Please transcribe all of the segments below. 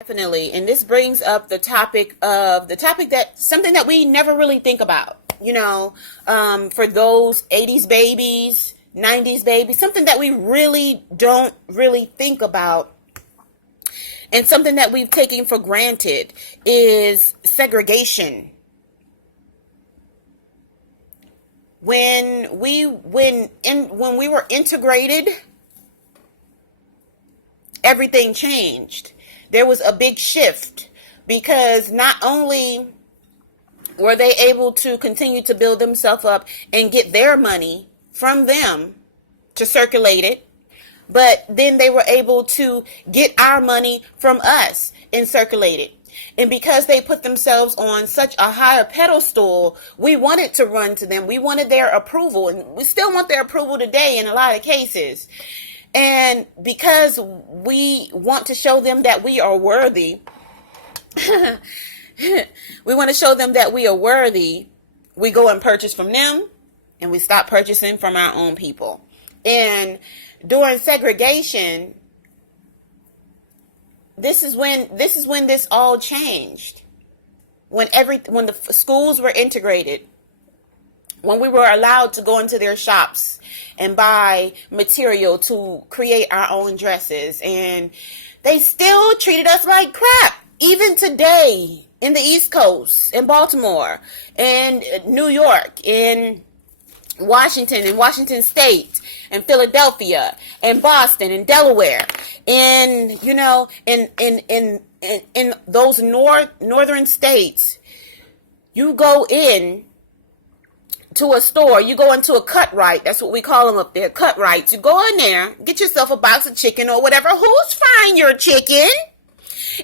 Definitely. And this brings up the topic that something that we never really think about, for those 80s babies, 90s babies, something that we really don't really think about and something that we've taken for granted is segregation. When we were integrated, everything changed. There was a big shift because not only were they able to continue to build themselves up and get their money from them to circulate it, but then they were able to get our money from us and circulate it. And because they put themselves on such a higher pedestal, we wanted to run to them. We wanted their approval, and we still want their approval today in a lot of cases. And because we want to show them that we are worthy, we want to show them that we are worthy, we go and purchase from them, and we stop purchasing from our own people. And during segregation, this is when this all changed. When the schools were integrated, when we were allowed to go into their shops and buy material to create our own dresses, and they still treated us like crap even today in the East Coast, in Baltimore, in New York, in Washington State, and Philadelphia, and Boston, and Delaware, and in those northern states. You go in to a store, you go into a cut-right, that's what we call them up there, cut-rights. You go in there, get yourself a box of chicken or whatever. Who's frying your chicken?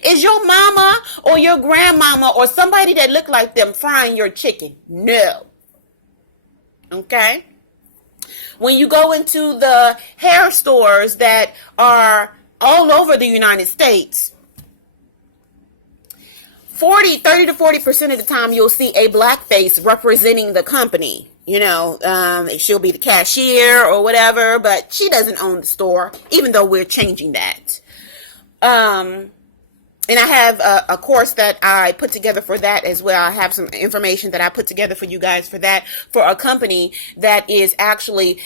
Is your mama or your grandmama or somebody that look like them frying your chicken? No. Okay? When you go into the hair stores that are all over the United States, 30 to 40% of the time you'll see a black face representing the company. She'll be the cashier or whatever, but she doesn't own the store, even though we're changing that. And I have a course that I put together for that as well. I have some information that I put together for you guys for that, for a company that is actually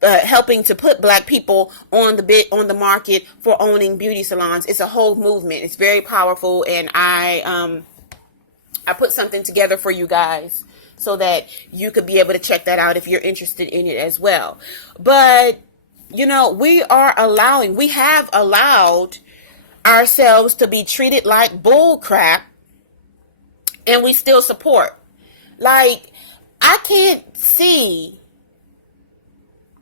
helping to put black people on the market for owning beauty salons. It's a whole movement. It's very powerful, and I put something together for you guys so that you could be able to check that out if you're interested in it as well. But we have allowed ourselves to be treated like bull crap, and we still support. Like, I can't see.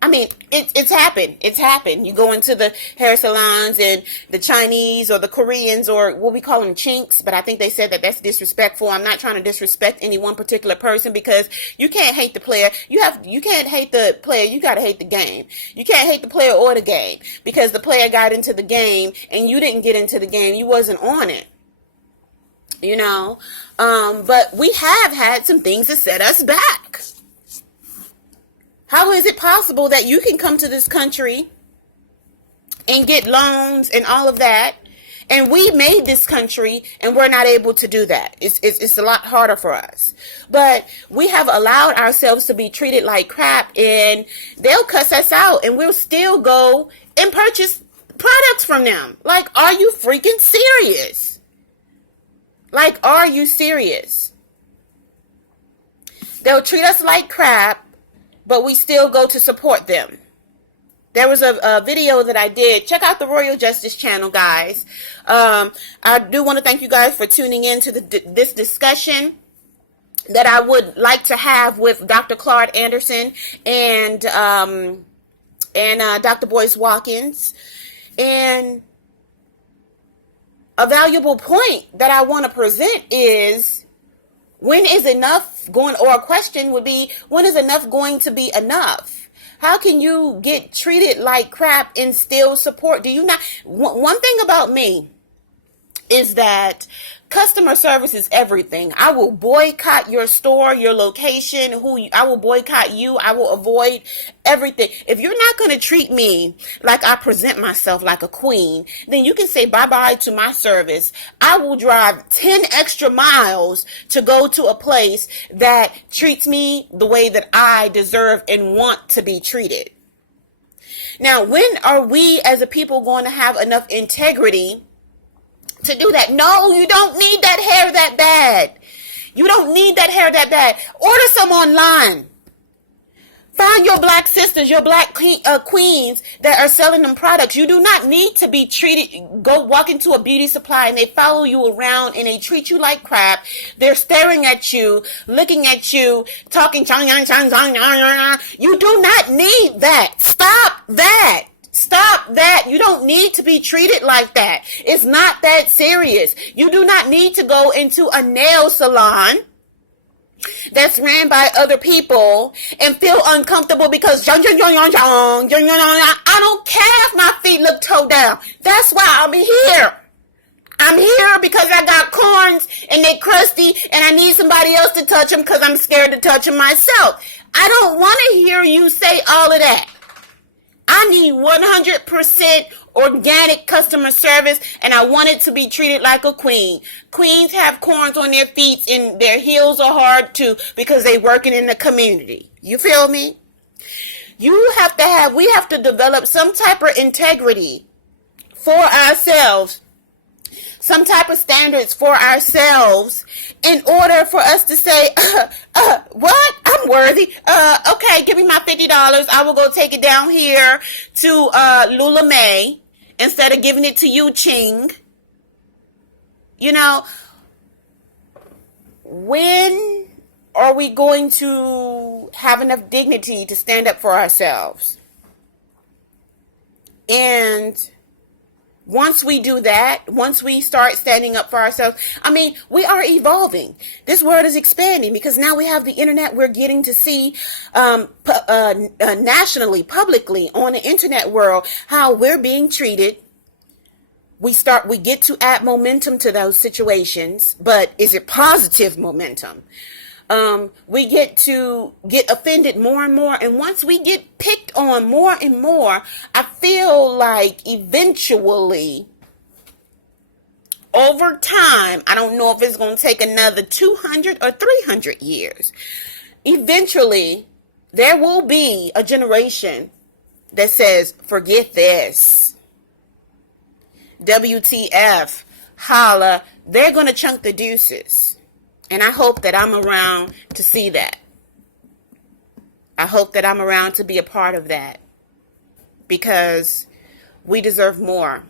I mean, it's happened. It's happened. You go into the hair salons, and the Chinese or the Koreans, or what we call them, chinks, but I think they said that that's disrespectful. I'm not trying to disrespect any one particular person, because you can't hate the player. You can't hate the player. You got to hate the game. You can't hate the player or the game, because the player got into the game and you didn't get into the game. You wasn't on it. But we have had some things that set us back. How is it possible that you can come to this country and get loans and all of that, and we made this country and we're not able to do that? It's a lot harder for us. But we have allowed ourselves to be treated like crap, and they'll cuss us out, and we'll still go and purchase products from them. Like, are you freaking serious? Like, are you serious? They'll treat us like crap, but we still go to support them. There was a video that I did. Check out the Royal Justice channel, guys. I do want to thank you guys for tuning in to this discussion that I would like to have with Dr. Claude Anderson and Dr. Boyce Watkins. And a valuable point that I want to present is, when is enough going, or a question would be, when is enough going to be enough? How can you get treated like crap and still support? Do you not? One thing about me is that Customer service is everything. I will boycott your store, your location, I will boycott you. I will avoid everything. If you're not going to treat me like I present myself like a queen, then you can say bye-bye to my service. I will drive 10 extra miles to go to a place that treats me the way that I deserve and want to be treated. Now, when are we as a people going to have enough integrity to do that? No, you don't need that hair that bad. You don't need that hair that bad. Order some online. Find your black sisters, your black queens that are selling them products. You do not need to be treated, go walk into a beauty supply and they follow you around and they treat you like crap. They're staring at you, looking at you, talking. You do not need that. Stop that. Stop that. You don't need to be treated like that. It's not that serious. You do not need to go into a nail salon that's ran by other people and feel uncomfortable because I don't care if my feet look toe down. That's why I'm here. I'm here because I got corns and they crusty and I need somebody else to touch them because I'm scared to touch them myself. I don't want to hear you say all of that. I need 100% organic customer service, and I want it to be treated like a queen. Queens have corns on their feet, and their heels are hard too because they working in the community. You feel me? We have to develop some type of integrity for ourselves, some type of standards for ourselves in order for us to say, what? I'm worthy. Okay, give me my $50. I will go take it down here to Lula May instead of giving it to you, Ching. You know, when are we going to have enough dignity to stand up for ourselves? And once we do that, once we start standing up for ourselves, we are evolving. This world is expanding because now we have the internet. We're getting to see nationally, publicly on the internet world, how we're being treated. We get to add momentum to those situations, but is it positive momentum? We get to get offended more and more. And once we get picked on more and more, I feel like eventually, over time, I don't know if it's going to take another 200 or 300 years. Eventually, there will be a generation that says, forget this. WTF, holla, they're going to chunk the deuces. And I hope that I'm around to see that. I hope that I'm around to be a part of that. Because we deserve more.